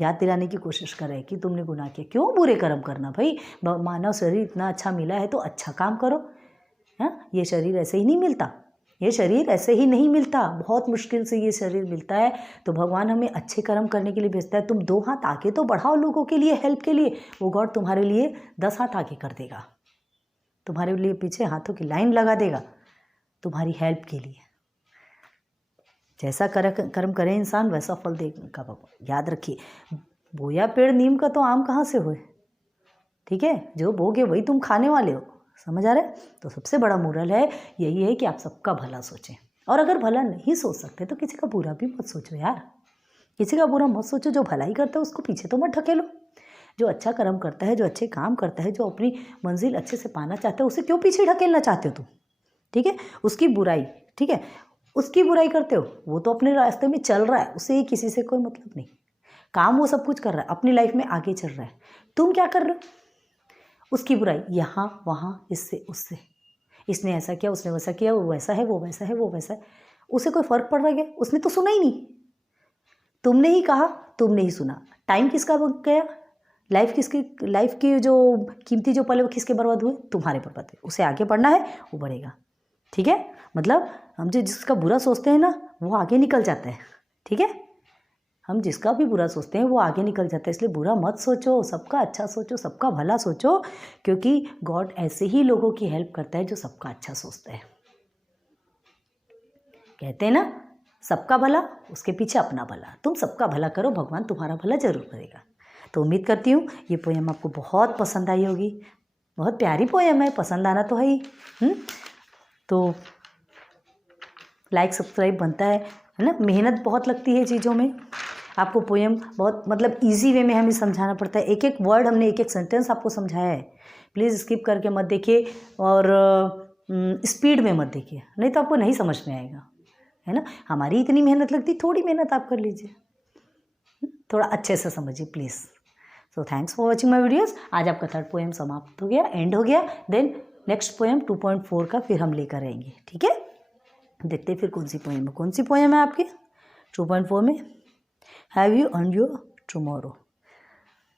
याद दिलाने की कोशिश कर रहे हैं कि तुमने गुनाह किया, क्यों बुरे कर्म करना भाई। मानव शरीर इतना अच्छा मिला है तो अच्छा काम करो। हाँ, ये शरीर ऐसे ही नहीं मिलता, ये शरीर ऐसे ही नहीं मिलता, बहुत मुश्किल से ये शरीर मिलता है। तो भगवान हमें अच्छे कर्म करने के लिए भेजता है। तुम 2 हाथ आगे तो बढ़ाओ लोगों के लिए, हेल्प के लिए, वो गॉड तुम्हारे लिए 10 हाथ आगे कर देगा, तुम्हारे लिए पीछे हाथों की लाइन लगा देगा तुम्हारी हेल्प के लिए। जैसा कर्म करे इंसान वैसा फल देगा भगवान। याद रखिए, बोया पेड़ नीम का तो आम कहाँ से हुए, ठीक है। जो बोगे वही तुम खाने वाले हो। समझ आ रहा है? तो सबसे बड़ा मोरल है यही है कि आप सबका भला सोचें, और अगर भला नहीं सोच सकते तो किसी का बुरा भी मत सोचो यार। किसी का बुरा मत सोचो। जो भलाई करता है उसको पीछे तो मत ढकेलो। जो अच्छा कर्म करता है, जो अच्छे काम करता है, जो अपनी मंजिल अच्छे से पाना चाहता है, उसे क्यों पीछे ढकेलना चाहते हो तुम? ठीक है, उसकी बुराई, ठीक है, उसकी बुराई करते हो, वो तो अपने रास्ते में चल रहा है, उसे किसी से कोई मतलब नहीं। काम वो सब कुछ कर रहा है, अपनी लाइफ में आगे चल रहा है। तुम क्या कर रहे हो? उसकी बुराई यहाँ वहाँ, इससे उससे, इसने ऐसा किया, उसने वैसा किया, वो वैसा है, वो वैसा है, वो वैसा है। उसे कोई फ़र्क पड़ रहा है क्या? उसने तो सुना ही नहीं। तुमने ही कहा, तुमने ही सुना। टाइम किसका गया? लाइफ की जो कीमती जो पल वो किसके बर्बाद हुए? तुम्हारे बर्बाद हुए। उसे आगे बढ़ना है, वो बढ़ेगा। ठीक है, मतलब हम जो जिसका बुरा सोचते हैं ना वो आगे निकल जाता है। ठीक है, हम जिसका भी बुरा सोचते हैं वो आगे निकल जाता है। इसलिए बुरा मत सोचो, सबका अच्छा सोचो, सबका भला सोचो, क्योंकि गॉड ऐसे ही लोगों की हेल्प करता है जो सबका अच्छा सोचता है। कहते हैं ना, सबका भला उसके पीछे अपना भला। तुम सबका भला करो, भगवान तुम्हारा भला जरूर करेगा। तो उम्मीद करती हूँ ये पोएम आपको बहुत पसंद आई होगी। बहुत प्यारी पोएम है, पसंद आना तो है ही। तो लाइक सब्सक्राइब बनता है ना। मेहनत बहुत लगती है चीज़ों में। आपको पोएम बहुत मतलब इजी वे में हमें समझाना पड़ता है। एक एक वर्ड हमने, एक एक सेंटेंस आपको समझाया है। प्लीज़ स्किप करके मत देखिए और स्पीड में मत देखिए, नहीं तो आपको नहीं समझ में आएगा, है ना। हमारी इतनी मेहनत लगती, थोड़ी मेहनत आप कर लीजिए, थोड़ा अच्छे से समझिए please. So thanks for watching my videos. आज आपका 3rd पोएम समाप्त हो गया, एंड हो गया। देन नेक्स्ट पोएम 2.4 का फिर हम लेकर आएंगे। ठीक है। देखते हैं फिर कौन सी पोएम है। कौन सी पोएम है आपकी 2.4 में? Have you earn your tomorrow.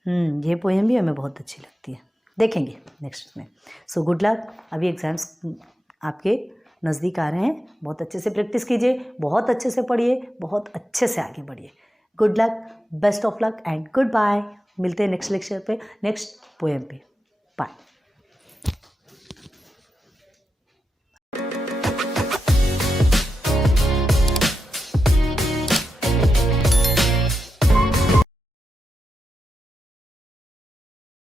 ये पोएम भी हमें बहुत अच्छी लगती है, देखेंगे नेक्स्ट में। So good luck. अभी एग्ज़ाम्स आपके नज़दीक आ रहे हैं, बहुत अच्छे से प्रैक्टिस कीजिए, बहुत अच्छे से पढ़िए, बहुत अच्छे से आगे बढ़िए। Good luck, best of luck and goodbye. मिलते हैं नेक्स्ट लेक्चर पे, नेक्स्ट पोएम पे। बाय।